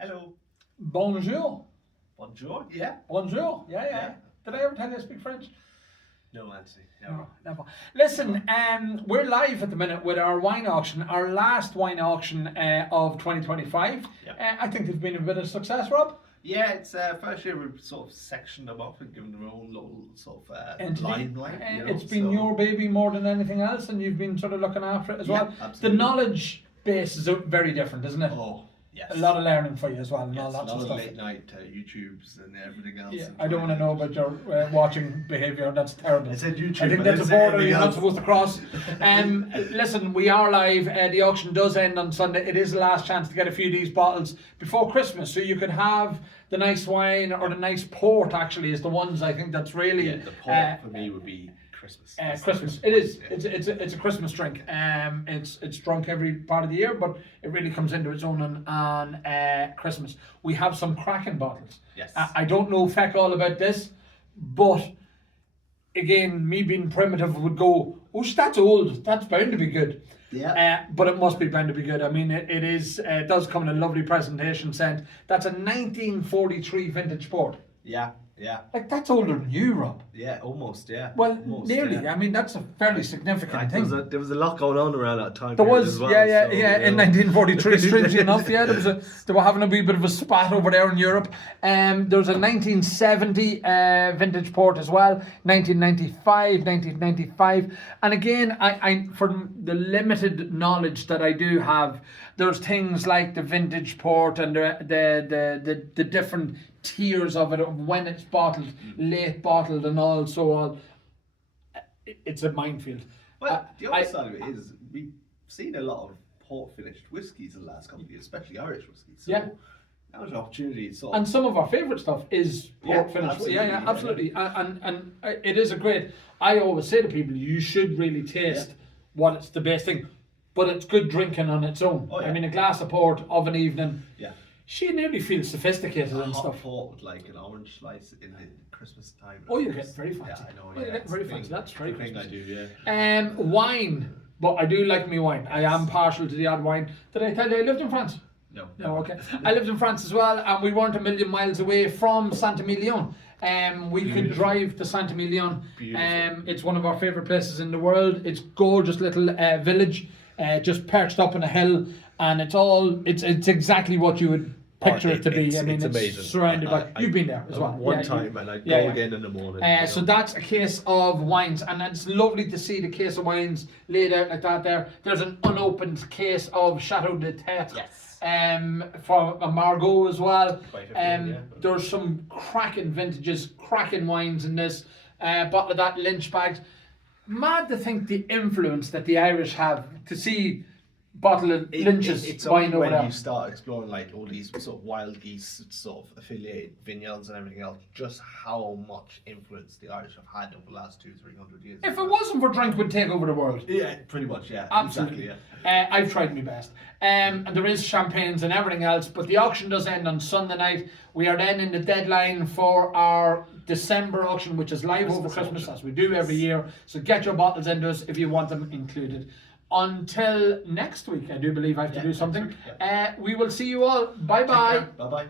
Hello. Bonjour. Bonjour. Yeah. Bonjour. Yeah. Did I ever tell you I speak French? No, Anthony. Never. No, never. Listen, we're live at the minute with our wine auction, our last wine auction of 2025. Yep. I think it's been a bit of success, Rob. Yeah, it's first year we've sort of sectioned them off and given them their own little sort of Entity. limelight. It's been your baby more than anything else, and you've been sort of looking after it as well. Absolutely. The knowledge base is very different, isn't it? Oh, yes. A lot of learning for you as well, and Yes, all that a sort lot of of stuff. late night YouTubes and everything else. Yeah, and I don't want to trying know about your watching behaviour. That's terrible. I said YouTube. I think but that's a didn't say border anything you're not else. supposed to cross. Listen, we are live. The auction does end on Sunday. It is the last chance to get a few of these bottles before Christmas, so you could have the nice wine or the nice port. Actually, is the ones I think that's really The port for me would be Christmas. Christmas. It is. It's a Christmas drink. It's drunk every part of the year, but it really comes into its own on Christmas. We have some cracking bottles. Yes. I don't know feck all about this, but again, me being primitive would go, oh, that's old. That's bound to be good. Yeah. But it must be bound to be good. I mean, it is. It does come in a lovely presentation scent. That's a 1943 vintage port. Yeah. Like, that's older than you, Rob. Yeah, almost. Yeah. Well, almost, nearly. Yeah. I mean, that's a fairly significant thing. There was a lot going on around that time. There period was, as well, yeah. so, In 1943, strangely enough, yeah, they were having a wee bit of a spat over there in Europe. There was a 1970 vintage port as well, 1995, and again, I from the limited knowledge that I do have, there's things like the vintage port and the different tiers of it, of when it's bottled, late bottled, and all so on. It's a minefield. Well, the other side of it is we've seen a lot of port finished whiskies in the last couple of years, especially Irish whiskies. So Yeah. that was an opportunity. So And some of our favourite stuff is port Yeah, finished. absolutely, Yeah, absolutely. And it is a great. I always say to people, you should really taste what it's the best thing, but it's good drinking on its own. Oh, yeah. I mean, a glass of port of an evening. yeah, She nearly feels sophisticated a and hot stuff. port with like an orange slice in the Christmas time. Oh, you get very fancy. Yeah, I know. Oh, you get it's very the fancy. thing- That's very the thing I Christmas. do. Yeah. Wine, but I do like me wine. I am partial to the odd wine. Did I tell you I lived in France? No. No, okay. I lived in France as well, and we weren't a million miles away from Saint Emilion. We could Beautiful. drive to Saint Emilion. Beautiful. It's one of our favourite places in the world. It's gorgeous little village, just perched up on a hill, and it's exactly what you would picture it to be. I mean, it's amazing. surrounded by. You've been there as well. One Yeah, time, and I'd yeah, go yeah. again in the morning. So that's a case of wines, and it's lovely to see the case of wines laid out like that there. There's an unopened case of Chateaux and St. Yes. For a Margot as well. By 15, yeah. There's some cracking vintages, cracking wines in this. Bottle of that Lynch bags. Mad to think the influence that the Irish have to see bottle of Lynch's It's wine only over when there. you start exploring like all these sort of wild geese sort of affiliated vineyards and everything else, just how much influence the Irish have had over the last 200-300 years. If it wasn't for drink, would take over the world. Yeah, pretty much, yeah. Absolutely. Exactly, yeah. I've tried my best. And there is champagnes and everything else, but the auction does end on Sunday night. We are then in the deadline for our December auction, which is live over Christmas, as we do every year. So get your bottles into us if you want them included. Until next week, I do believe I have to do something. week, We will see you all. Bye-bye. Bye-bye.